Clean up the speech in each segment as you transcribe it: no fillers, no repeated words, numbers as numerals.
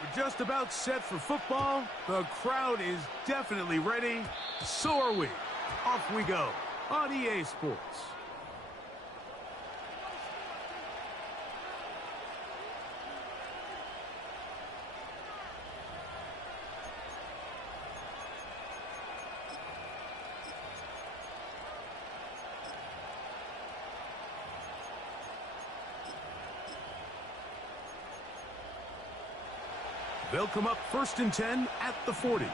we're just about set for football. The crowd is definitely ready. So are we. Off we go on EA Sports. They'll come up 1st and 10 at the 40.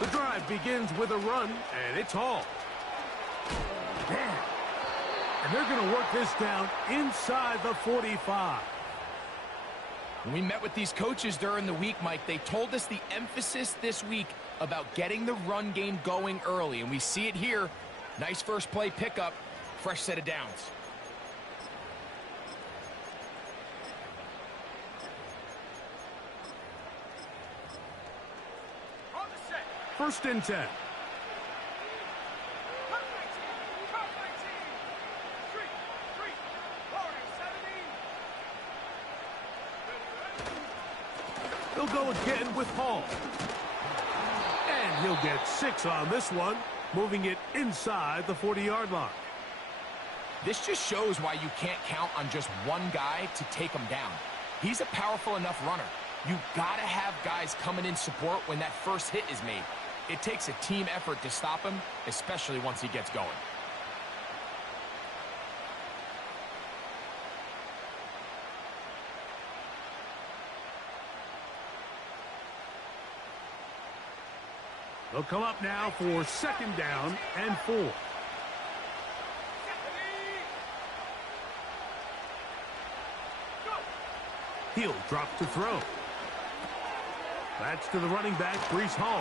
The drive begins with a run, and it's hauled. And they're going to work this down inside the 45. When we met with these coaches during the week, Mike, they told us the emphasis this week about getting the run game going early, and we see it here. Nice first play pickup, fresh set of downs. First and 10. They'll go again with Hall. And he'll get 6 on this one, moving it inside the 40-yard line. This just shows why you can't count on just one guy to take him down. He's a powerful enough runner. You gotta have guys coming in support when that first hit is made. It takes a team effort to stop him, especially once he gets going. They'll come up now for 2nd down and 4. He'll drop to throw. That's to the running back, Breece Hall.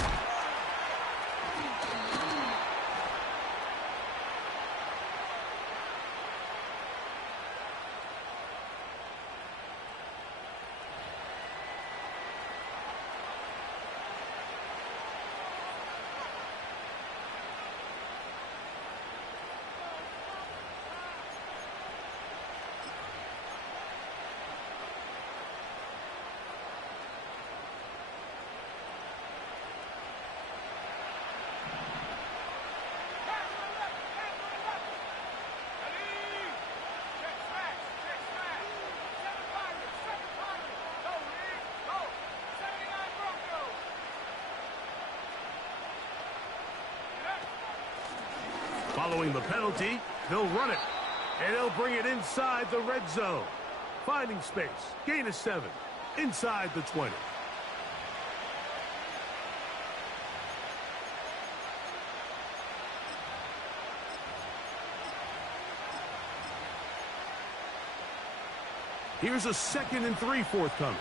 Following the penalty, they'll run it. And they'll bring it inside the red zone. Finding space. Gain of 7. Inside the 20. Here's a 2nd and 3 forthcoming.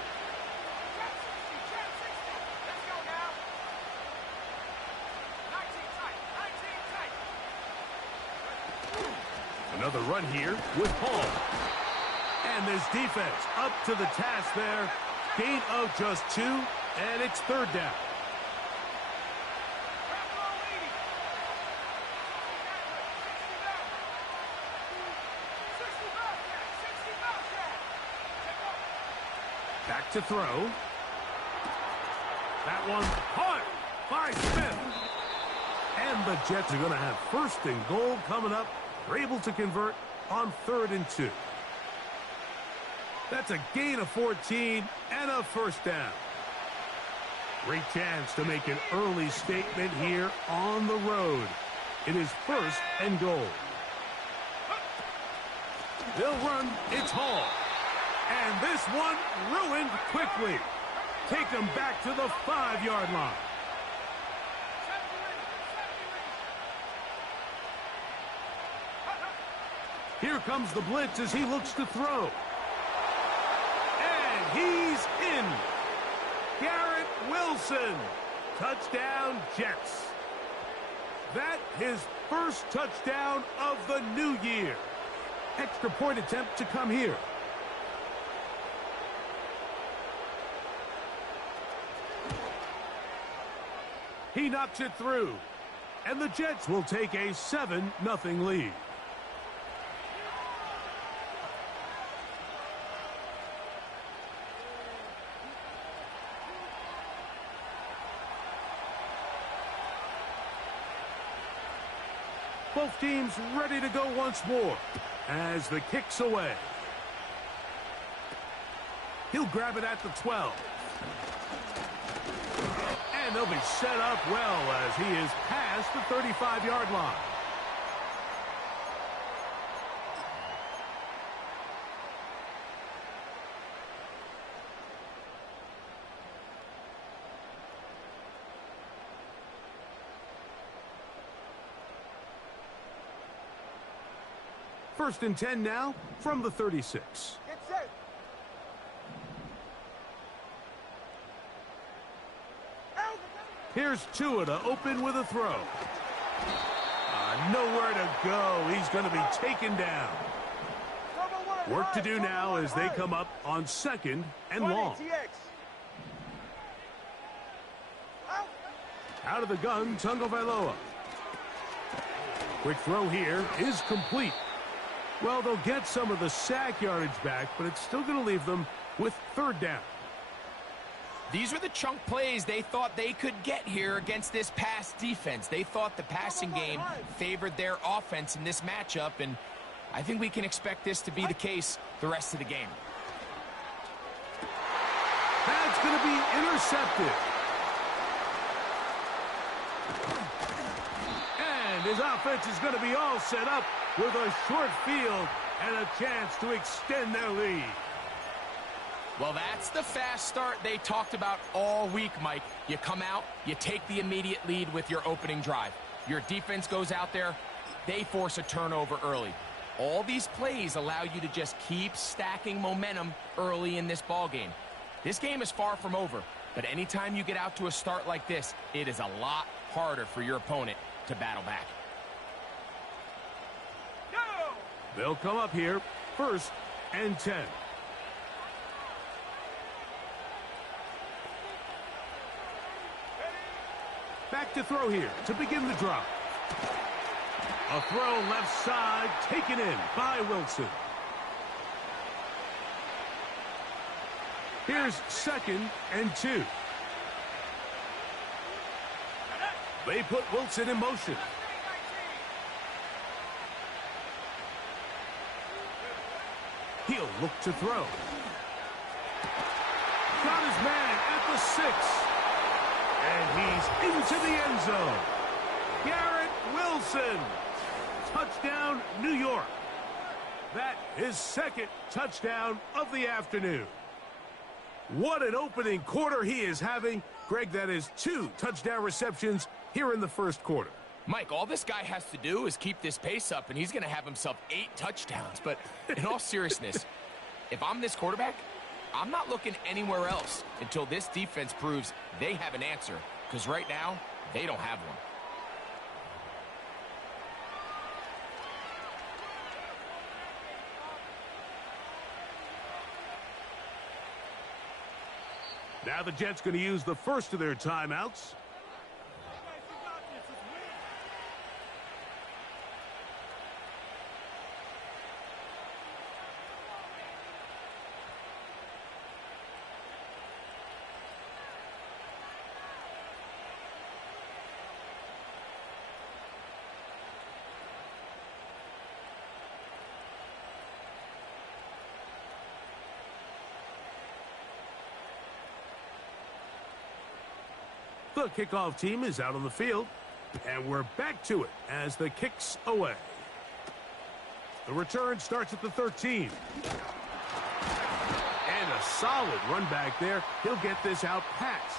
Another run here with Hall. And this defense up to the task there. Gain of just 2, and it's 3rd down. Back to throw. That one caught by Smith. And the Jets are going to have 1st and goal coming up. They're able to convert on 3rd and 2. That's a gain of 14 and a 1st down. Great chance to make an early statement here on the road. It is 1st and goal. They'll run. It's Hall. And this one ruined quickly. Take them back to the 5-yard line. Here comes the blitz as he looks to throw. And he's in. Garrett Wilson. Touchdown, Jets. That his first touchdown of the new year. Extra point attempt to come here. He knocks it through. And the Jets will take a 7-0 lead. Both teams ready to go once more as the kick's away. He'll grab it at the 12. And they'll be set up well as he is past the 35-yard line. First and 10 now from the 36. Get set. Here's Tua to open with a throw. Nowhere to go. He's going to be taken down. Work to do now as they come up on 2nd and long. Out of the gun, Tagovailoa. Quick throw here is complete. Well, they'll get some of the sack yardage back, but it's still going to leave them with 3rd down. These are the chunk plays they thought they could get here against this pass defense. They thought the passing game favored their offense in this matchup, and I think we can expect this to be the case the rest of the game. That's going to be intercepted. And his offense is going to be all set up with a short field and a chance to extend their lead. Well, that's the fast start they talked about all week, Mike. You come out, you take the immediate lead with your opening drive. Your defense goes out there, they force a turnover early. All these plays allow you to just keep stacking momentum early in this ball game. This game is far from over, but anytime you get out to a start like this, it is a lot harder for your opponent to battle back. They'll come up here, 1st and 10. Back to throw here to begin the drive. A throw left side taken in by Wilson. Here's 2nd and 2. They put Wilson in motion. He'll look to throw. Got his man at the 6. And he's into the end zone. Garrett Wilson. Touchdown, New York. That is 2nd touchdown of the afternoon. What an opening quarter he is having. Greg, that is 2 touchdown receptions here in the 1st quarter. Mike, all this guy has to do is keep this pace up, and he's going to have himself 8 touchdowns. But in all seriousness, if I'm this quarterback, I'm not looking anywhere else until this defense proves they have an answer, because right now, they don't have one. Now the Jets going to use the first of their timeouts. The kickoff team is out on the field, and we're back to it as the kick's away. The return starts at the 13. And a solid run back there. He'll get this out past.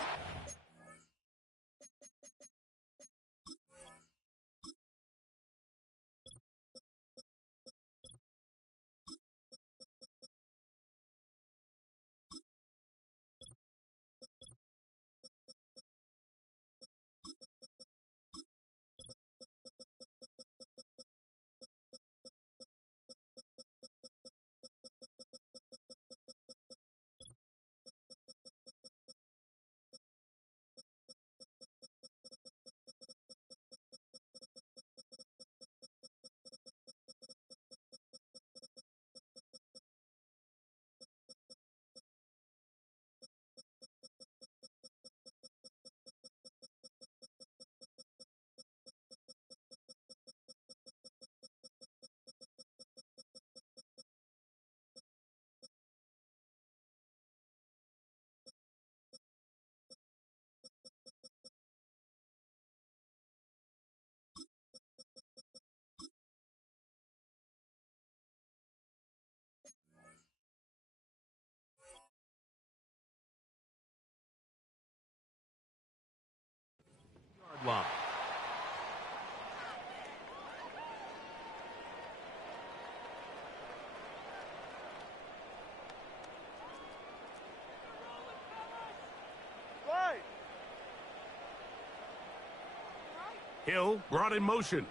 Hill brought in motion.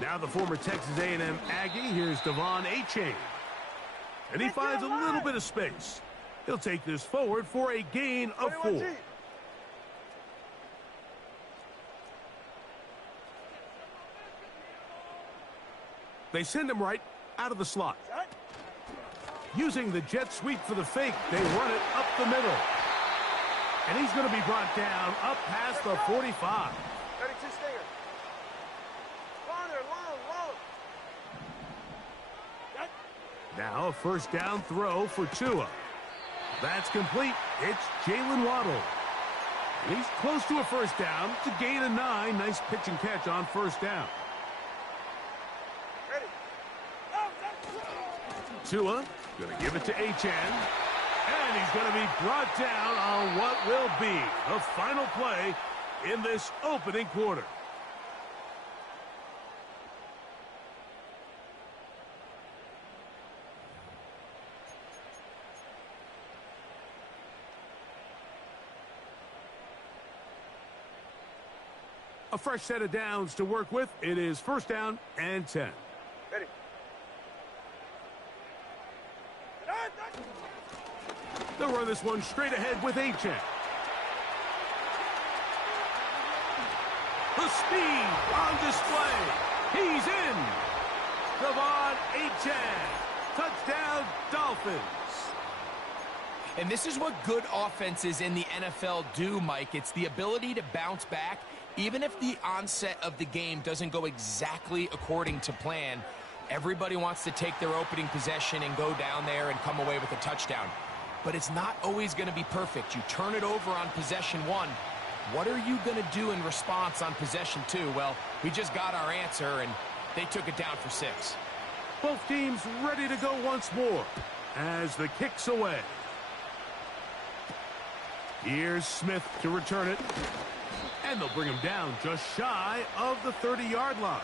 Now the former Texas A&M Aggie. Here's Devon Achane. And he finds a little bit of space. He'll take this forward for a gain of 4. They send him right out of the slot. Using the jet sweep for the fake, they run it up the middle. And he's going to be brought down up past the 45. Now a first down throw for Tua. That's complete. It's Jalen Waddle. And he's close to a first down to gain a 9. Nice pitch and catch on first down. Tua going to give it to Achane. And he's going to be brought down on what will be the final play in this opening quarter. A fresh set of downs to work with. It is first down and 10. Ready. They'll run this one straight ahead with Achane. The speed on display. He's in. Devon Achane. Touchdown, Dolphins. And this is what good offenses in the NFL do, Mike. It's the ability to bounce back. Even if the onset of the game doesn't go exactly according to plan, everybody wants to take their opening possession and go down there and come away with a touchdown. But it's not always going to be perfect. You turn it over on possession 1. What are you going to do in response on possession 2? Well, we just got our answer, and they took it down for 6. Both teams ready to go once more as the kick's away. Here's Smith to return it. And they'll bring him down just shy of the 30-yard line.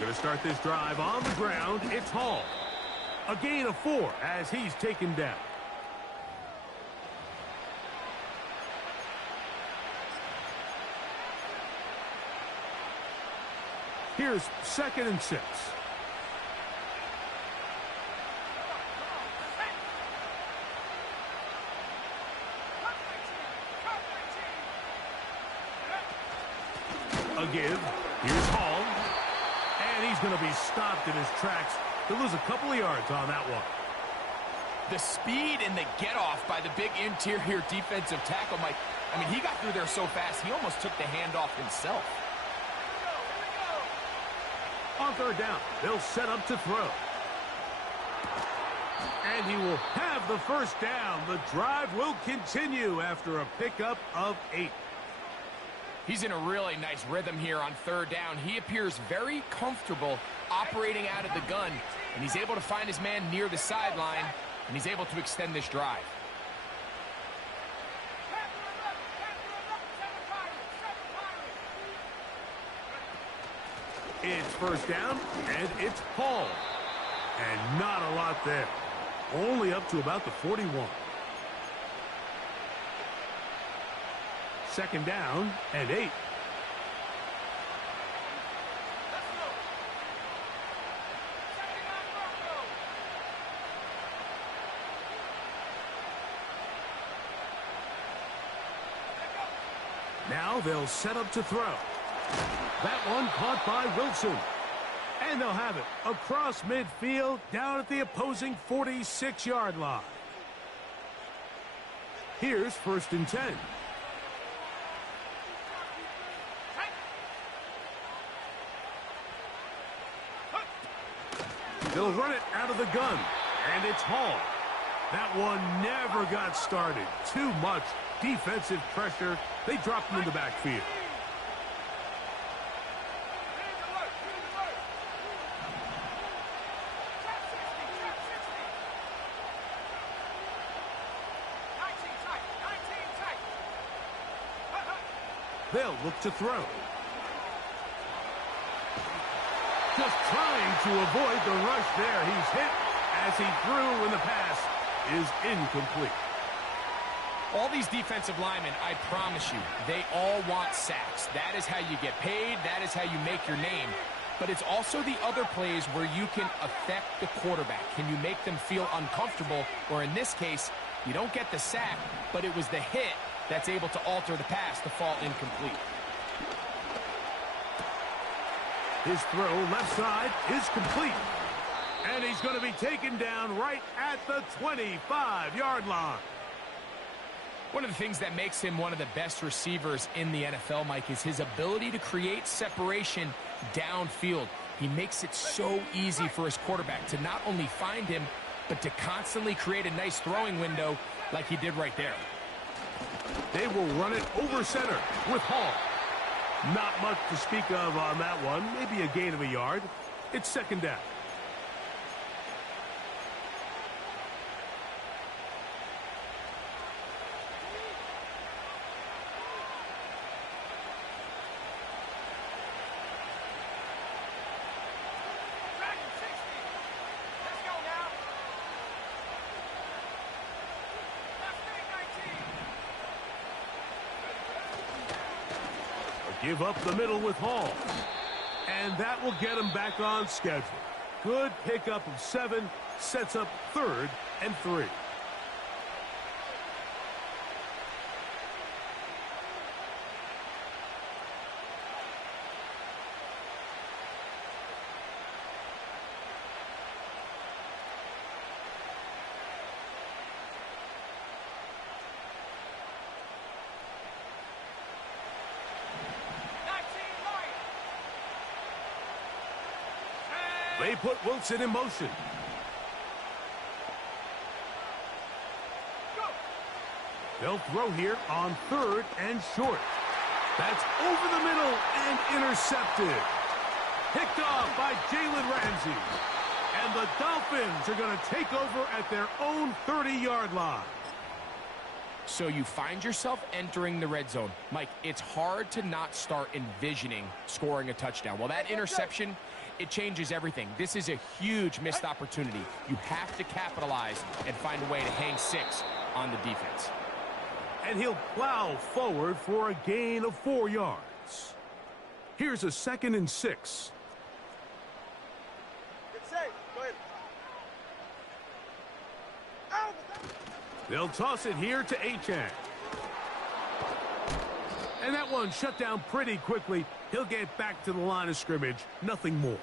Going to start this drive on the ground. It's Hall. A gain of 4 as he's taken down. Here's 2nd and 6. A give. Here's Hall. And he's going to be stopped in his tracks. He'll lose a couple of yards on that one. The speed and the get-off by the big interior defensive tackle, Mike. I mean, he got through there so fast, he almost took the handoff himself. On 3rd down, they'll set up to throw. And he will have the first down. The drive will continue after a pickup of 8. He's in a really nice rhythm here on 3rd down. He appears very comfortable operating out of the gun, and he's able to find his man near the sideline, and he's able to extend this drive. It's first down, and it's Paul. And not a lot there. Only up to about the 41. 2nd down and 8. Now they'll set up to throw. That one caught by Wilson. And they'll have it across midfield down at the opposing 46-yard line. Here's 1st and 10. They'll run it out of the gun, and it's Hall. That one never got started. Too much defensive pressure. They dropped him in the backfield. They'll look to throw. Just trying to avoid the rush there. He's hit as he threw, and the pass is incomplete. All these defensive linemen, I promise you, they all want sacks. That is how you get paid. That is how you make your name. But it's also the other plays where you can affect the quarterback. Can you make them feel uncomfortable? Or in this case, you don't get the sack, but it was the hit that's able to alter the pass to fall incomplete. His throw left side is complete. And he's going to be taken down right at the 25-yard line. One of the things that makes him one of the best receivers in the NFL, Mike, is his ability to create separation downfield. He makes it so easy for his quarterback to not only find him, but to constantly create a nice throwing window like he did right there. They will run it over center with Hall. Not much to speak of on that one. Maybe a gain of a yard. It's second down. Give up the middle with Hall. And that will get him back on schedule. Good pickup of 7, sets up 3rd and 3. They put Wilson in motion. They'll throw here on 3rd and short. That's over the middle and intercepted. Picked off by Jalen Ramsey. And the Dolphins are going to take over at their own 30-yard line. So you find yourself entering the red zone. Mike, it's hard to not start envisioning scoring a touchdown. Well, that interception, it changes everything. This is a huge missed opportunity. You have to capitalize and find a way to hang 6 on the defense. And he'll plow forward for a gain of 4 yards. Here's a 2nd and 6. Good save. Go ahead. They'll toss it here to Achane. And that one shut down pretty quickly. He'll get back to the line of scrimmage. Nothing more.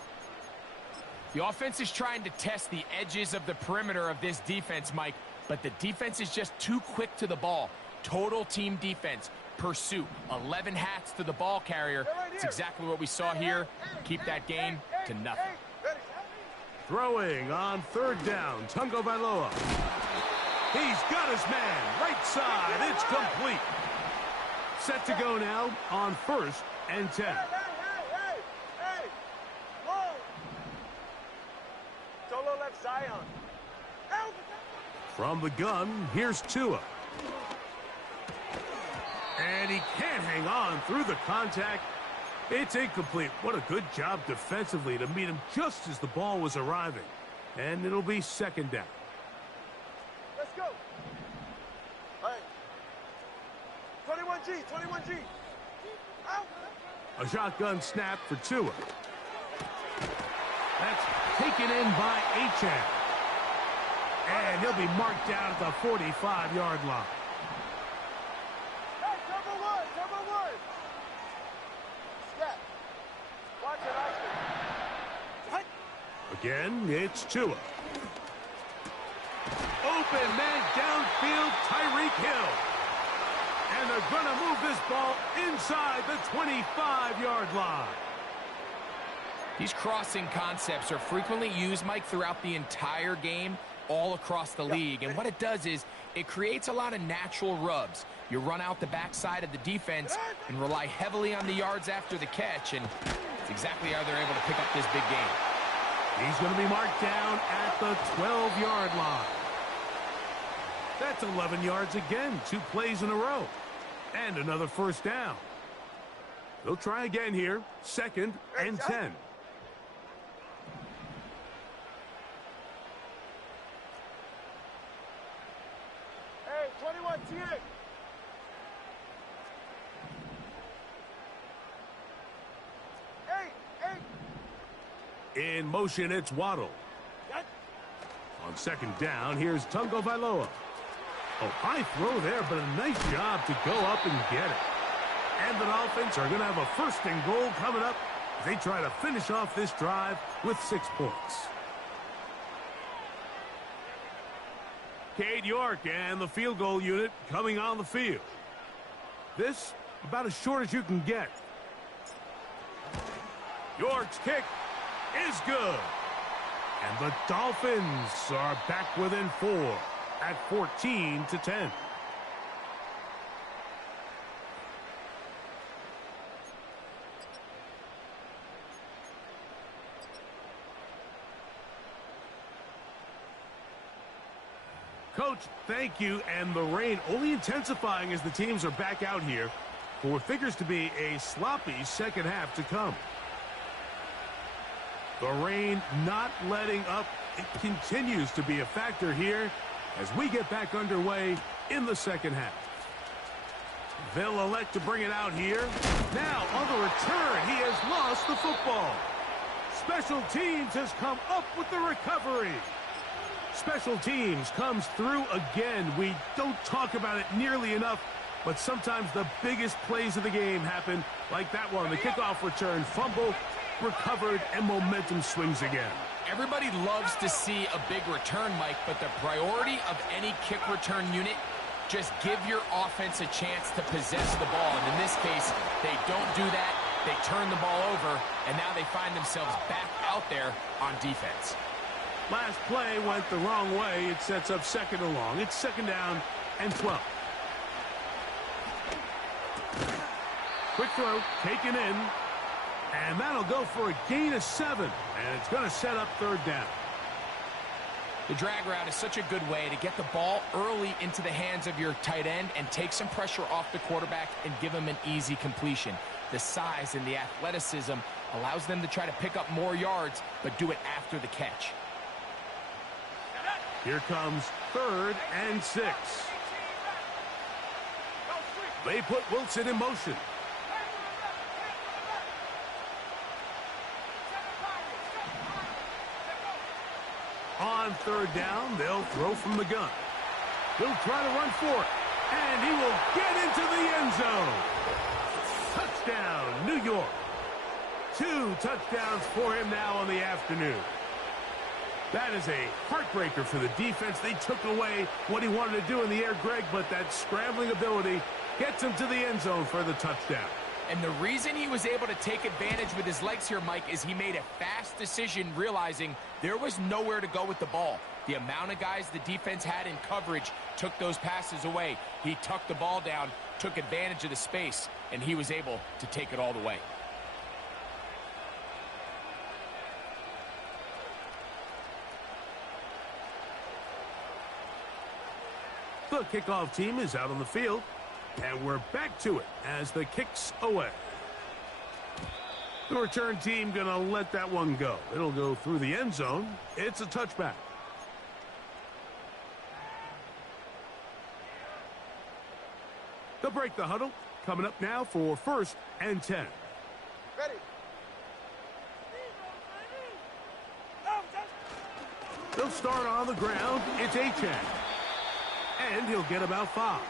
The offense is trying to test the edges of the perimeter of this defense, Mike, but the defense is just too quick to the ball. Total team defense, pursuit, 11 hats to the ball carrier. It's exactly what we saw here. Keep that gain to nothing. Throwing on 3rd down, Tungo Vailoa. He's got his man, right side, it's complete. Set to go now on 1st and 10. Hey! Whoa! Solo left Zion. From the gun, here's Tua. And he can't hang on through the contact. It's incomplete. What a good job defensively to meet him just as the ball was arriving. And it'll be 2nd down. Let's go. Hey. 21G, 21G. Out. A shotgun snap for Tua. That's taken in by Achane. And he'll be marked down at the 45-yard line. Hey, cover one. Scat. Watch it, Oscar. Again, it's Tua. Open man downfield, Tyreek Hill. And they're going to move this ball inside the 25-yard line. These crossing concepts are frequently used, Mike, throughout the entire game, all across the league. And what it does is it creates a lot of natural rubs. You run out the backside of the defense and rely heavily on the yards after the catch, and it's exactly how they're able to pick up this big game. He's going to be marked down at the 12-yard line. That's 11 yards again, 2 plays in a row. And another 1st down. They'll try again here. 2nd and 10. Hey, 21, TX. In motion, it's Waddle. On 2nd down, here's Tungo Vailoa. Oh, high throw there, but a nice job to go up and get it. And the Dolphins are going to have a 1st and goal coming up as they try to finish off this drive with 6 points. Cade York and the field goal unit coming on the field. This about as short as you can get. York's kick is good. And the Dolphins are back within 4 at 14-10. Coach, thank you. And the rain only intensifying as the teams are back out here for what figures to be a sloppy 2nd half to come. The rain not letting up. It continues to be a factor here as we get back underway in the 2nd half. They'll elect to bring it out here. Now on the return, he has lost the football. Special teams has come up with the recovery. Special teams comes through again. We don't talk about it nearly enough, but sometimes the biggest plays of the game happen like that one. The kickoff return, fumble, recovered, and momentum swings again. Everybody loves to see a big return, Mike, but the priority of any kick return unit, just give your offense a chance to possess the ball. And in this case, they don't do that. They turn the ball over, and now they find themselves back out there on defense. Last play went the wrong way. It sets up 2nd and long. It's 2nd down and 12. Quick throw, taken in. And that'll go for a gain of 7. And it's going to set up 3rd down. The drag route is such a good way to get the ball early into the hands of your tight end and take some pressure off the quarterback and give him an easy completion. The size and the athleticism allows them to try to pick up more yards, but do it after the catch. Here comes 3rd and 6. They put Wilson in motion. On 3rd down, they'll throw from the gun. He'll try to run for it, and he will get into the end zone. Touchdown, New York. 2 touchdowns for him now on the afternoon. That is a heartbreaker for the defense. They took away what he wanted to do in the air, Greg, but that scrambling ability gets him to the end zone for the touchdown. And the reason he was able to take advantage with his legs here, Mike, is he made a fast decision realizing there was nowhere to go with the ball. The amount of guys the defense had in coverage took those passes away. He tucked the ball down, took advantage of the space, and he was able to take it all the way. The kickoff team is out on the field, and we're back to it as the kick's away. The return team going to let that one go. It'll go through the end zone. It's a touchback. They'll break the huddle. Coming up now for 1st and 10. Ready. They'll start on the ground. It's Achane. And he'll get about 5.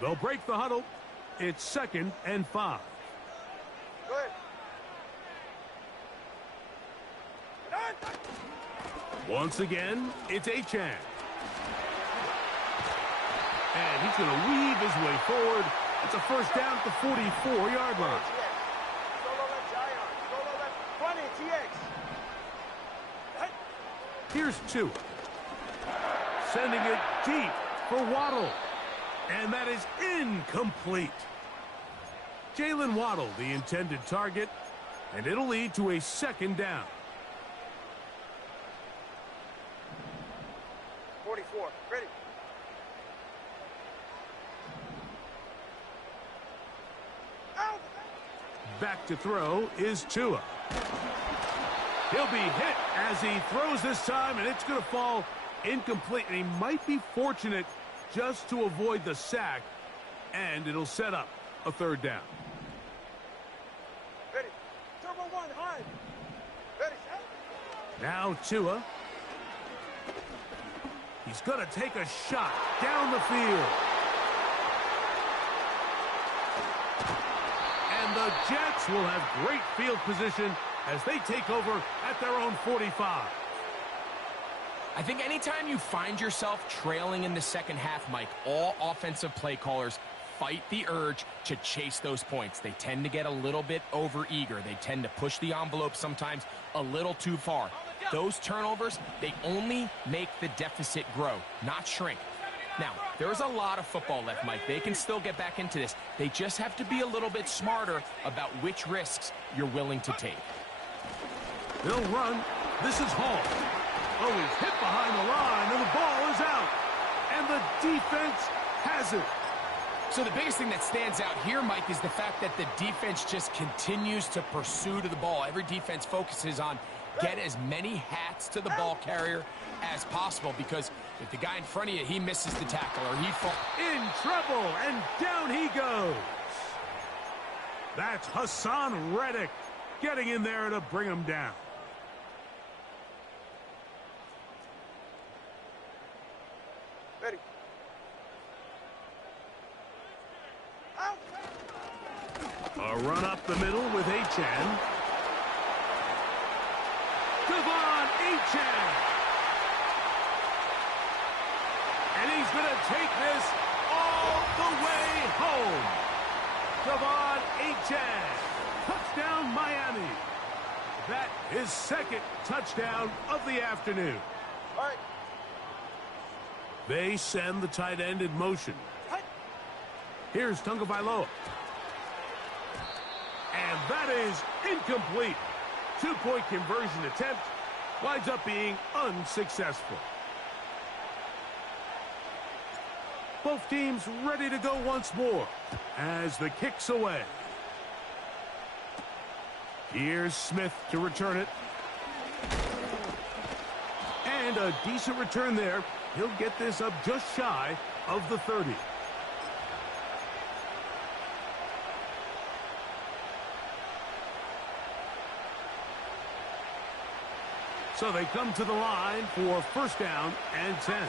They'll break the huddle. It's 2nd and 5. Go ahead. Once again, it's Achane. And he's going to weave his way forward. It's a 1st down at the 44-yard line. Solo left giant. Solo left 20, TX. Here's 2. Sending it deep for Waddle. And that is incomplete. Jalen Waddle, the intended target, and it'll lead to a 2nd down. 45. 4. Ready. Out. Back to throw is Tua. He'll be hit as he throws this time, and it's going to fall incomplete. And he might be fortunate just to avoid the sack, and it'll set up a 3rd down. Ready. Turbo 1, high. Ready, set. Now Tua. He's going to take a shot down the field. And the Jets will have great field position as they take over at their own 45. I think anytime you find yourself trailing in the second half, Mike, all offensive play callers fight the urge to chase those points. They tend to get a little bit overeager. They tend to push the envelope sometimes a little too far. Those turnovers, they only make the deficit grow, not shrink. Now, there's a lot of football left, Mike. They can still get back into this. They just have to be a little bit smarter about which risks you're willing to take. They'll run. This is Hall. Oh, he's hit behind the line, and the ball is out. And the defense has it. So the biggest thing that stands out here, Mike, is the fact that the defense just continues to pursue to the ball. Every defense focuses on get as many hats to the ball carrier as possible, because if the guy in front of you, he misses the tackle or he falls. In trouble, and down he goes. That's Hassan Reddick getting in there to bring him down. Ready. Out. A run up the middle with Achan. Devon Achan. And he's going to take this all the way home. Devon Achan. Touchdown, Miami. That is 2nd touchdown of the afternoon. All right. They send the tight end in motion. Here's Tagovailoa. And that is incomplete. 2-point conversion attempt winds up being unsuccessful. Both teams ready to go once more as the kick's away. Here's Smith to return it. And a decent return there. He'll get this up just shy of the 30. So they come to the line for 1st down and 10.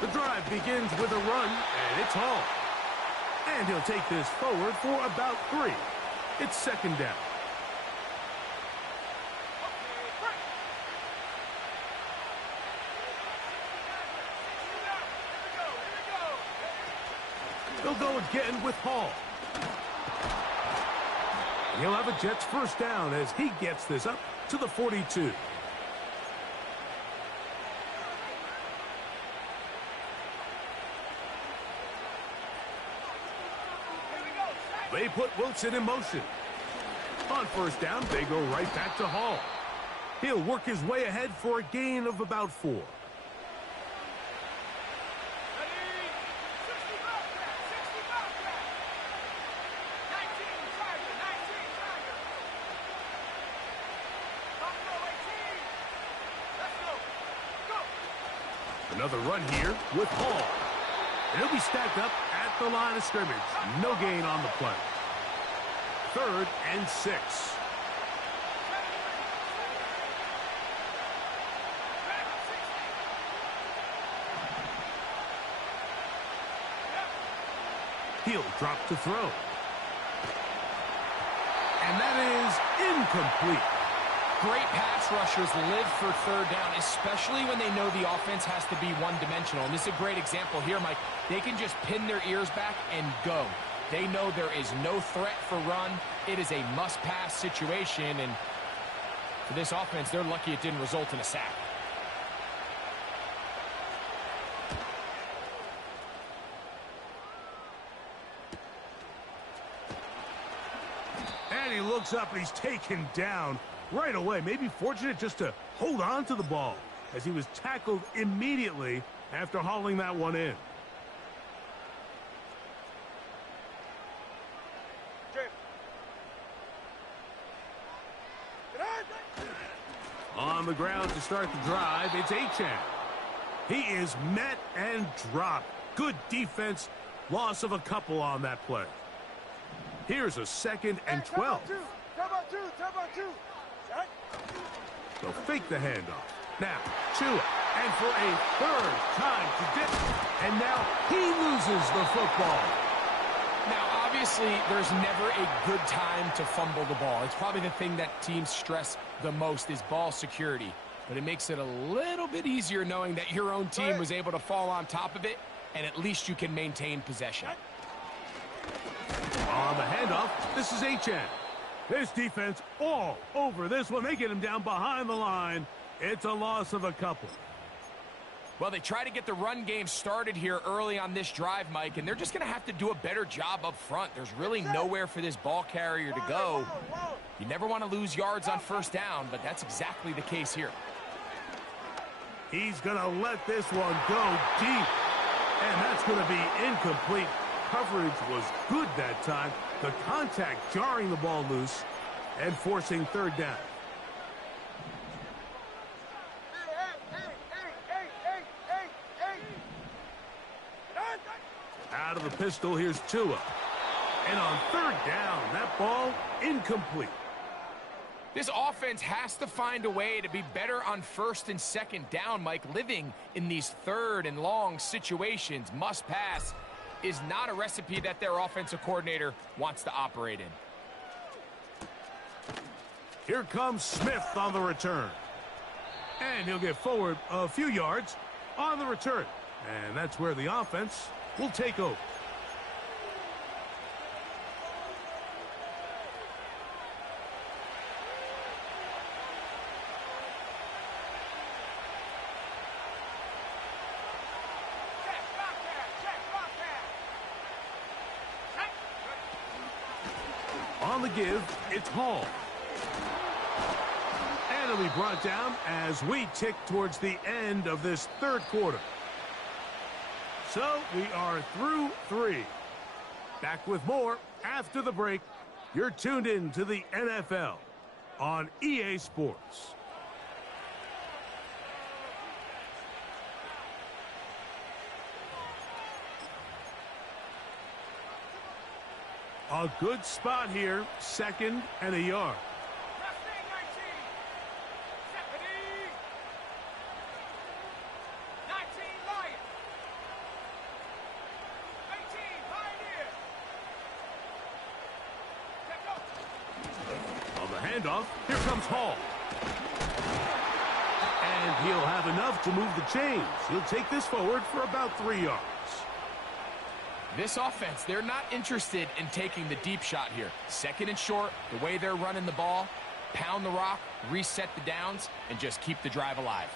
The drive begins with a run, and it's Hall. And he'll take this forward for about 3. It's 2nd down. They'll go again with Hall. He'll have a Jets 1st down as he gets this up to the 42. They put Wilson in motion. On 1st down, they go right back to Hall. He'll work his way ahead for a gain of about 4. Another run here with Hall. And he'll be stacked up at the line of scrimmage. No gain on the play. 3rd and 6. He'll drop to throw. And that is incomplete. Great pass rushers live for 3rd down, especially when they know the offense has to be one-dimensional. And this is a great example here, Mike. They can just pin their ears back and go. They know there is no threat for run. It is a must-pass situation, and for this offense, they're lucky it didn't result in a sack. And he looks up and he's taken down right away. Maybe fortunate just to hold on to the ball as he was tackled immediately after hauling that one in. On the ground to start the drive, it's Achan. He is met and dropped. Good defense. Loss of a couple on that play. Here's a 2nd and 12. They'll fake the handoff. Now, Tua. And for a 3rd time to dip. And now he loses the football. Now, obviously, there's never a good time to fumble the ball. It's probably the thing that teams stress the most is ball security. But it makes it a little bit easier knowing that your own team was able to fall on top of it, and at least you can maintain possession. On the handoff, this is Achan. This defense all over this one. They get him down behind the line. It's a loss of a couple. Well, they try to get the run game started here early on this drive, Mike, and they're just going to have to do a better job up front. There's really nowhere for this ball carrier to go. You never want to lose yards on 1st down, but that's exactly the case here. He's going to let this one go deep, and that's going to be incomplete. Coverage was good that time. The contact jarring the ball loose and forcing 3rd down. Out of the pistol, here's Tua. And on 3rd down, that ball incomplete. This offense has to find a way to be better on 1st and 2nd down, Mike. Living in these 3rd and long situations, must pass, is not a recipe that their offensive coordinator wants to operate in. Here comes Smith on the return. And he'll get forward a few yards on the return. And that's where the offense will take over. On the give, it's Hall. And it'll be brought down as we tick towards the end of this 3rd quarter. So we are through 3. Back with more after the break. You're tuned in to the NFL on EA Sports. A good spot here, 2nd and a yard. On the handoff, here comes Hall. And he'll have enough to move the chains. He'll take this forward for about 3 yards. This offense, they're not interested in taking the deep shot here. 2nd and short, the way they're running the ball, pound the rock, reset the downs, and just keep the drive alive.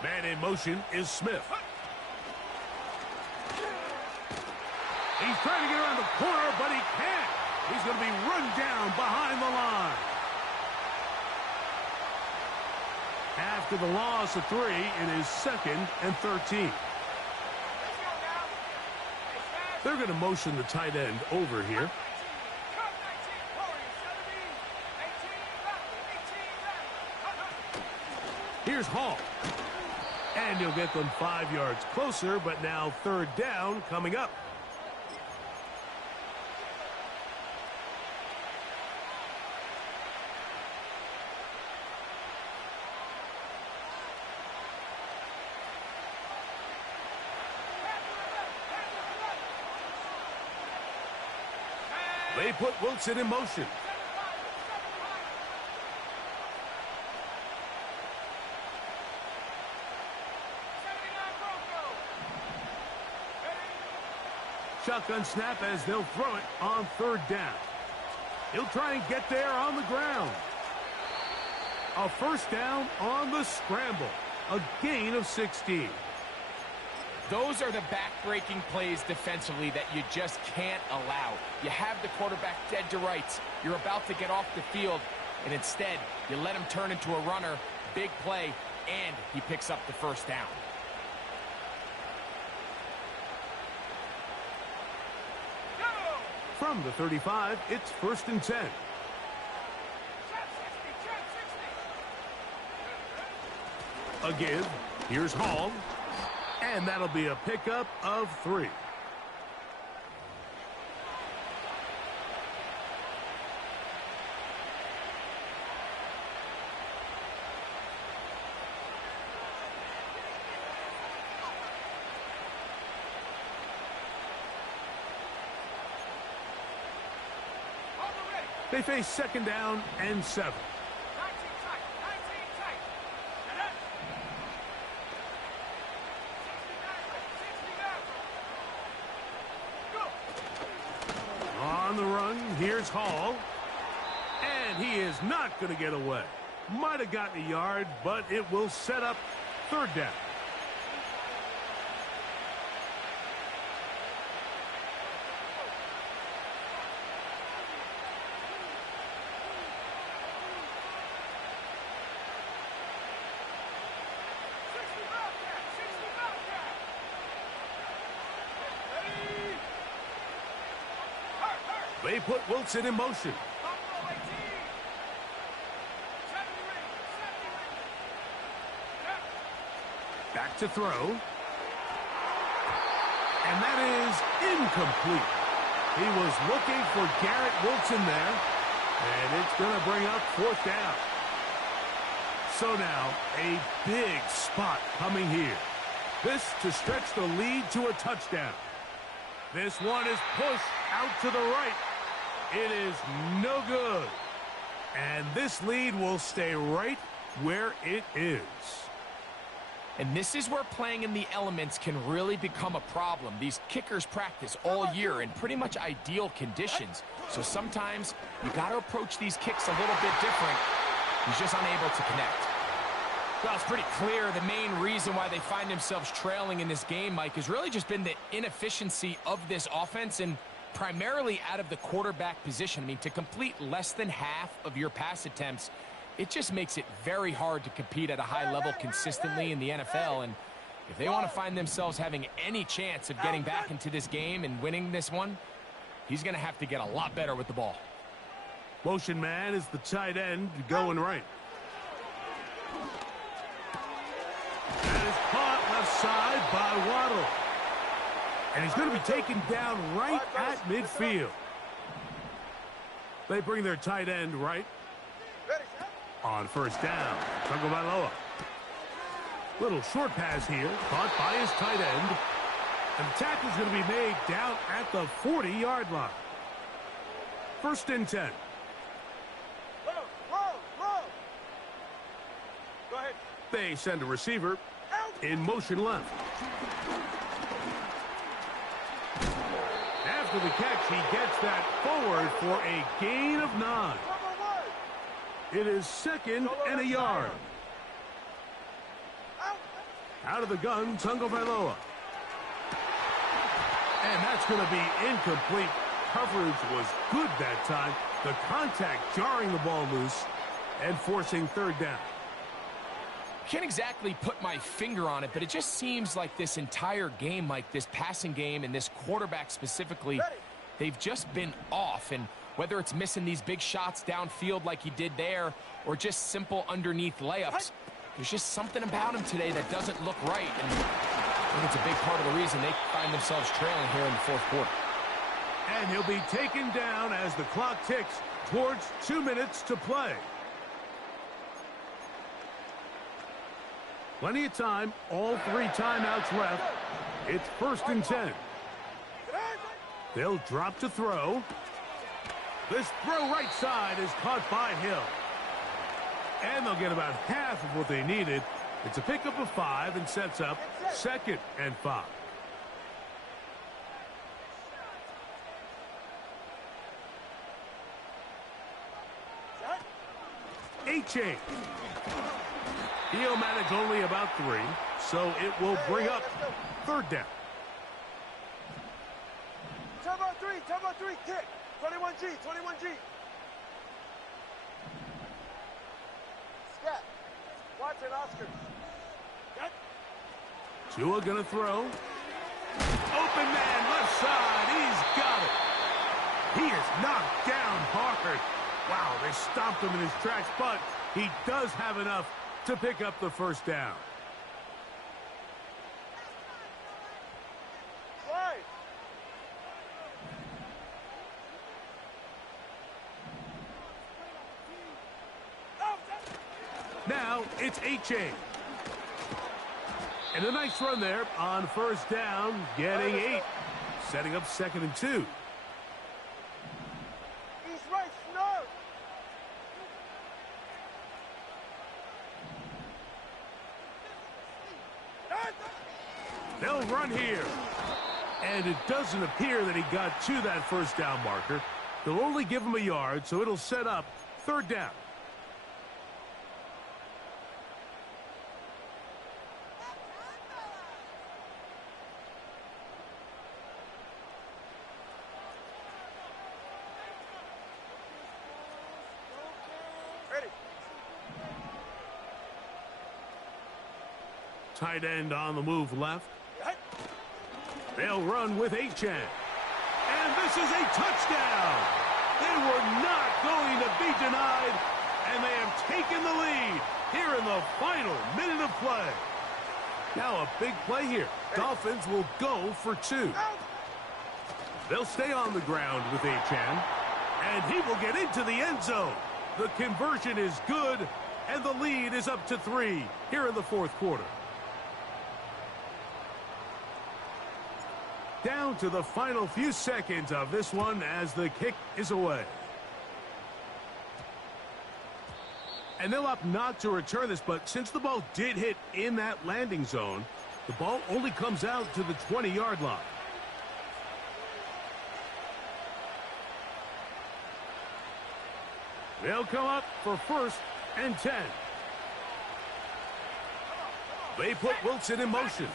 Man in motion is Smith. He's trying to get around the corner, but he can't. He's going to be run down behind the line. After the loss of 3, it is 2nd and 13. They're going to motion the tight end over here. Here's Hall. And he'll get them 5 yards closer, but now 3rd down coming up. They put Wilson in motion. Shotgun snap as they'll throw it on 3rd down. He'll try and get there on the ground. A first down on the scramble. A gain of 16. Those are the back-breaking plays defensively that you just can't allow. You have the quarterback dead to rights. You're about to get off the field, and instead, you let him turn into a runner, big play, and he picks up the first down. From the 35, it's 1st and 10. Again, here's Hall. And that'll be a pickup of 3. They face 2nd down and 7. On the run, here's Hall. And he is not going to get away. Might have gotten a yard, but it will set up 3rd down. They put Wilson in motion. Back to throw. And that is incomplete. He was looking for Garrett Wilson there. And it's going to bring up 4th down. So now, a big spot coming here. This to stretch the lead to a touchdown. This one is pushed out to the right. It is no good. And this lead will stay right where it is. And this is where playing in the elements can really become a problem. These kickers practice all year in pretty much ideal conditions. So sometimes you got to approach these kicks a little bit different. He's just unable to connect. Well, it's pretty clear the main reason why they find themselves trailing in this game, Mike, has really just been the inefficiency of this offense and primarily out of the quarterback position. I mean, to complete less than half of your pass attempts, it just makes it very hard to compete at a high level consistently in the NFL. And if they want to find themselves having any chance of getting back into this game and winning this one, he's going to have to get a lot better with the ball. Motion man is the tight end going right. That is caught left side by Waddle. And he's going to be taken down right at midfield. They bring their tight end right. On 1st down, Tagovailoa. Little short pass here, caught by his tight end. And the tackle's going to be made down at the 40-yard line. 1st and 10. Go ahead. They send a receiver in motion left. After the catch, he gets that forward for a gain of 9. It is 2nd and a yard. Out of the gun, Tagovailoa. And that's going to be incomplete. Coverage was good that time. The contact jarring the ball loose and forcing 3rd down. Can't exactly put my finger on it, but it just seems like this entire game, like this passing game and this quarterback specifically, they've just been off. And whether it's missing these big shots downfield like he did there or just simple underneath layups, there's just something about him today that doesn't look right. And I think it's a big part of the reason they find themselves trailing here in the 4th quarter. And he'll be taken down as the clock ticks towards 2 minutes to play. Plenty of time, all 3 timeouts left. It's 1st and 10. They'll drop to throw. This throw right side is caught by Hill. And they'll get about half of what they needed. It's a pickup of 5 and sets up 2nd and 5. A-chain. He'll manage only about 3, so it will bring up 3rd down. Turbo 3, kick. 21G, 21G. Scat. Watson, Oscar. Cut. Tua gonna throw. Open man, left side. He's got it. He is knocked down hard. Wow, they stopped him in his tracks, but he does have enough to pick up the 1st down. Slide. Now it's A-chain. And a nice run there on 1st down, getting 8. Setting up 2nd and 2. He's right, snort. They'll run here. And it doesn't appear that he got to that 1st down marker. They'll only give him a yard, so it'll set up 3rd down. Ready. Tight end on the move left. They'll run with A-chain. And this is a touchdown. They were not going to be denied, and they have taken the lead here in the final minute of play. Now a big play here. Dolphins will go for 2. They'll stay on the ground with A-chain, and he will get into the end zone. The conversion is good, and the lead is up to 3 here in the 4th quarter. Down to the final few seconds of this one as the kick is away. And they'll opt not to return this, but since the ball did hit in that landing zone, the ball only comes out to the 20-yard line. They'll come up for 1st and 10. They put Wilson in motion.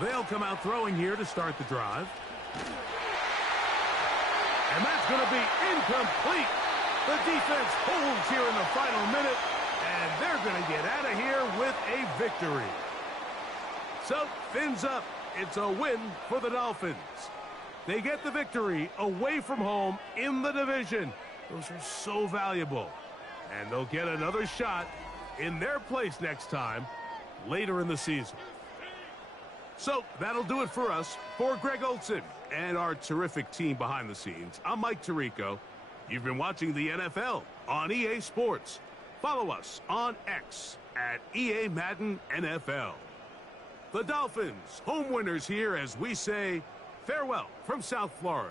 They'll come out throwing here to start the drive. And that's going to be incomplete. The defense holds here in the final minute, and they're going to get out of here with a victory. So, fins up. It's a win for the Dolphins. They get the victory away from home in the division. Those are so valuable. And they'll get another shot in their place next time later in the season. So that'll do it for us. For Greg Olson and our terrific team behind the scenes, I'm Mike Tirico. You've been watching the NFL on EA Sports. Follow us on X at EA Madden NFL. The Dolphins, home winners here as we say farewell from South Florida.